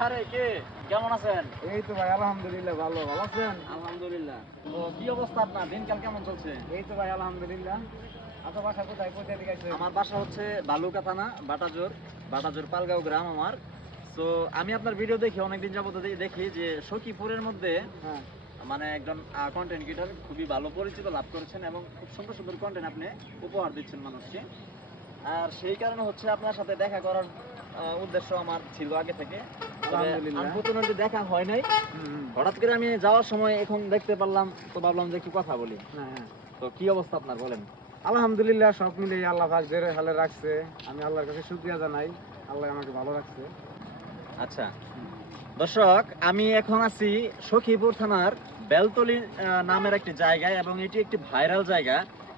আরে কে কেমন আছেন? এই তো ভাই আলহামদুলিল্লাহ ভালো আছেন? আলহামদুলিল্লাহ। তো কি অবস্থা আপনার? দিনকাল কেমন চলছে? এই তো ভাই আলহামদুলিল্লাহ। আপনার বাসা কোথায় দিকে আছে? আমার বাসা হচ্ছে বালুকা থানা, বাটাজোর পালগাঁও গ্রাম আমার। তো আমি আপনার ভিডিও দেখি অনেকদিন যাবত দেখি যে সখীপুরের মধ্যে হ্যাঁ মানে একজন কন্টেন্ট ক্রিয়েটর খুবই ভালো পরিচিত লাভ করেছেন এবং খুব সুন্দর সুন্দর কন্টেন্ট আপনি উপহার দিচ্ছেন মানুষকে। আর সেই কারণে হচ্ছে আপনার সাথে দেখা করার উদ্দেশ্য আমার ছিল আগে থেকে। আলহামদুলিল্লাহ। আনফরচুনেটলি দেখা হয় নাই। হুম। হঠাৎ করে আমি যাওয়ার সময় এখন দেখতে পারলাম, তো ভাবলাম যে একটু কথা বলি। হ্যাঁ হ্যাঁ। তো কি অবস্থা আপনার বলেন? আলহামদুলিল্লাহ সব মিলিয়ে আল্লাহ পাক যে হালে রাখছে আমি আল্লাহর কাছে শুকরিয়া জানাই। আল্লাহ আমাকে ভালো রাখছে। আচ্ছা দর্শক, আমি এখন আছি সখীপুর থানার বেলতলি নামের একটি জায়গায় এবং এটি একটি ভাইরাল জায়গা।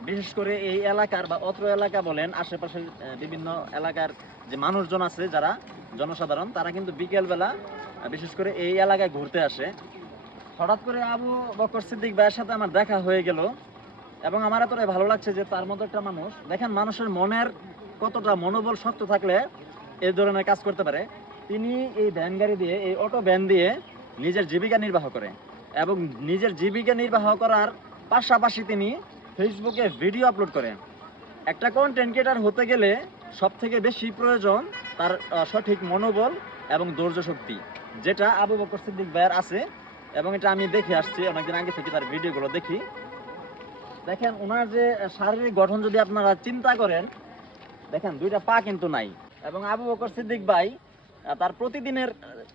বিশেষ করে এই এলাকার বা অত্র এলাকা বলেন আশেপাশের বিভিন্ন এলাকার যে মানুষজন আছে যারা জনসাধারণ, তারা কিন্তু বিকেলবেলা বিশেষ করে এই এলাকায় ঘুরতে আসে। হঠাৎ করে আবু বকর সিদ্দিক ভাইয়ের সাথে আমার দেখা হয়ে গেল এবং আমার এতটাই ভালো লাগছে যে তার মতো একটা মানুষ, দেখেন মানুষের মনের কতটা মনোবল শক্ত থাকলে এই ধরনের কাজ করতে পারে। তিনি এই ভ্যান গাড়ি দিয়ে, এই অটো ভ্যান দিয়ে নিজের জীবিকা নির্বাহ করে এবং নিজের জীবিকা নির্বাহ করার পাশাপাশি তিনি ফেসবুকে ভিডিও আপলোড করে। একটা কন্টেন্ট ক্রিয়েটর হতে গেলে সব থেকে বেশি প্রয়োজন তার সঠিক মনোবল এবং ধৈর্য শক্তি, যেটা আবু বকর সিদ্দিক ভাইয়ের আছে এবং এটা আমি দেখে আসছি অনেকদিন আগে থেকে, তার ভিডিওগুলো দেখি। দেখেন ওনার যে শারীরিক গঠন যদি আপনারা চিন্তা করেন, দেখেন দুইটা পা কিন্তু নাই। এবং আবু বকর সিদ্দিক ভাই তার প্রতিদিনের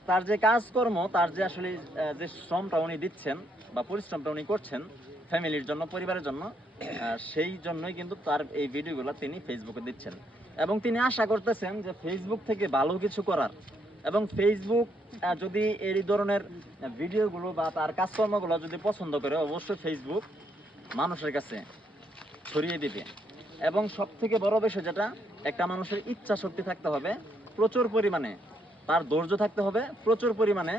তার যে কাজকর্ম, তার যে আসলে যে শ্রমটা উনি দিচ্ছেন বা পরিশ্রমটা উনি করছেন ফ্যামিলির জন্য, পরিবারের জন্য, সেই জন্যই কিন্তু তার এই ভিডিওগুলো তিনি ফেসবুকে দিচ্ছেন এবং তিনি আশা করতেছেন যে ফেসবুক থেকে ভালো কিছু করার। এবং ফেসবুক যদি এই ধরনের ভিডিওগুলো বা তার কাজকর্মগুলো যদি পছন্দ করে, অবশ্যই ফেসবুক মানুষের কাছে ছড়িয়ে দিবে। এবং সব থেকে বড় বিষয় যেটা, একটা মানুষের ইচ্ছা শক্তি থাকতে হবে প্রচুর পরিমাণে, তার ধৈর্য থাকতে হবে প্রচুর পরিমাণে,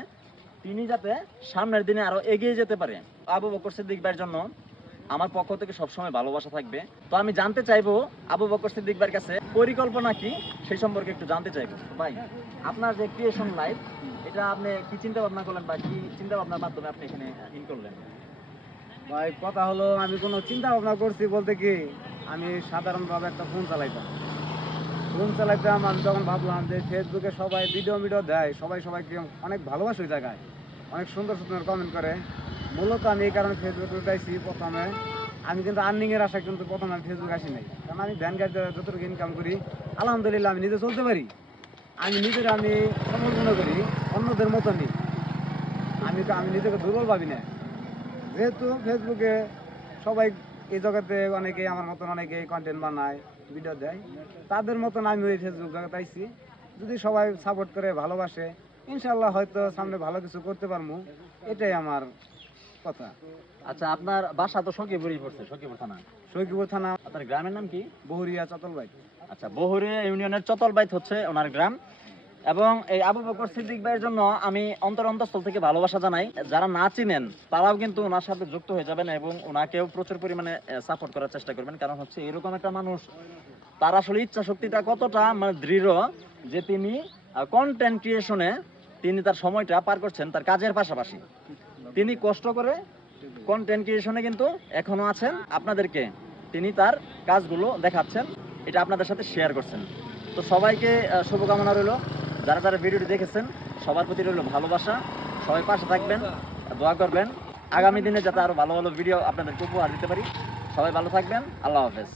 তিনি যাতে সামনের দিনে আরো এগিয়ে যেতে পারে। আবু বকর সিদ্দিক ভাইয়ের জন্য আমার পক্ষ থেকে সবসময় ভালোবাসা থাকবে। তো আমি জানতে চাইবো আবু বকর সিদ্দিক ভাইয়ের কাছে পরিকল্পনা কি, সেই সম্পর্কে একটু জানতে চাইবো। ভাই, আপনার যে ক্রিয়েশন লাইফ, এটা আপনি কি চিন্তা ভাবনা করলেন বা কি চিন্তা ভাবনার মাধ্যমে আপনি এখানে ইন করলেন? ভাই কথা হলো আমি কোনো চিন্তা ভাবনা করছি বলতে কি আমি সাধারণভাবে একটা ফোন চালাইতাম। আমি তখন ভাবলাম যে ফেসবুকে সবাই ভিডিও দেয়, সবাইকে অনেক ভালোবাসে ওই জায়গায়, অনেক সুন্দর সুন্দর কমেন্ট করে। মূলত আমি এই কারণে ফেসবুকে উঠাইছি প্রথমে। আমি কিন্তু আর্নিংয়ের আশা কিন্তু প্রথমে আমি ফেসবুক আসি নাই, কারণ আমি ভ্যান গাড়িতে যতটুকু ইনকাম করি আলহামদুলিল্লাহ আমি নিজে চলতে পারি। আমি সফল মনে করি, অন্যদের মতো নেই। আমি নিজেকে দুর্বল ভাবি না। যেহেতু ফেসবুকে সবাই এই জগতে অনেকেই আমার মতন অনেকেই কন্টেন্ট বানায়, ভিডিও দেয়, তাদের মতন আমি ওই ফেসবুক জগতে আইছি। যদি সবাই সাপোর্ট করে ভালোবাসে, ইনশাল্লাহ হয়তো সামনে ভালো কিছু করতে পারবো, এটাই আমার কথা। আচ্ছা, আপনার বাসা তো সখীপুরই পড়ছে, সখীপুর থানা। সৈকিপুর থানা। আপনার গ্রামের নাম কি? বহুরিয়া চতলবাই। আচ্ছা, বহুরিয়া ইউনিয়নের চতলবাইত হচ্ছে ওনার গ্রাম। এবং এই আবু বকর সিদ্দিক ভাইয়ের জন্য আমি অন্তরস্থল থেকে ভালোবাসা জানাই। যারা না চিনেন তারাও কিন্তু ওনার সাথে যুক্ত হয়ে যাবেন এবং ওনাকেও প্রচুর পরিমাণে সাপোর্ট করার চেষ্টা করবেন। কারণ হচ্ছে এরকম একটা মানুষ, তার আসলে ইচ্ছা শক্তিটা কতটা মানে দৃঢ় যে তিনি কন্টেন্ট ক্রিয়েশনে তিনি তার সময়টা পার করছেন তার কাজের পাশাপাশি। তিনি কষ্ট করে কন্টেন্ট ক্রিয়েশনে কিন্তু এখনো আছেন, আপনাদেরকে তিনি তার কাজগুলো দেখাচ্ছেন, এটা আপনাদের সাথে শেয়ার করছেন। তো সবাইকে শুভকামনা রইল, যারা যারা ভিডিওটি দেখেছেন সবার প্রতি রইল ভালোবাসা। সবাই পাশে থাকবেন, দোয়া করবেন আগামী দিনে যাতে আরো ভালো ভালো ভিডিও আপনাদেরকে উপহার দিতে পারি। সবাই ভালো থাকবেন, আল্লাহ হাফেজ।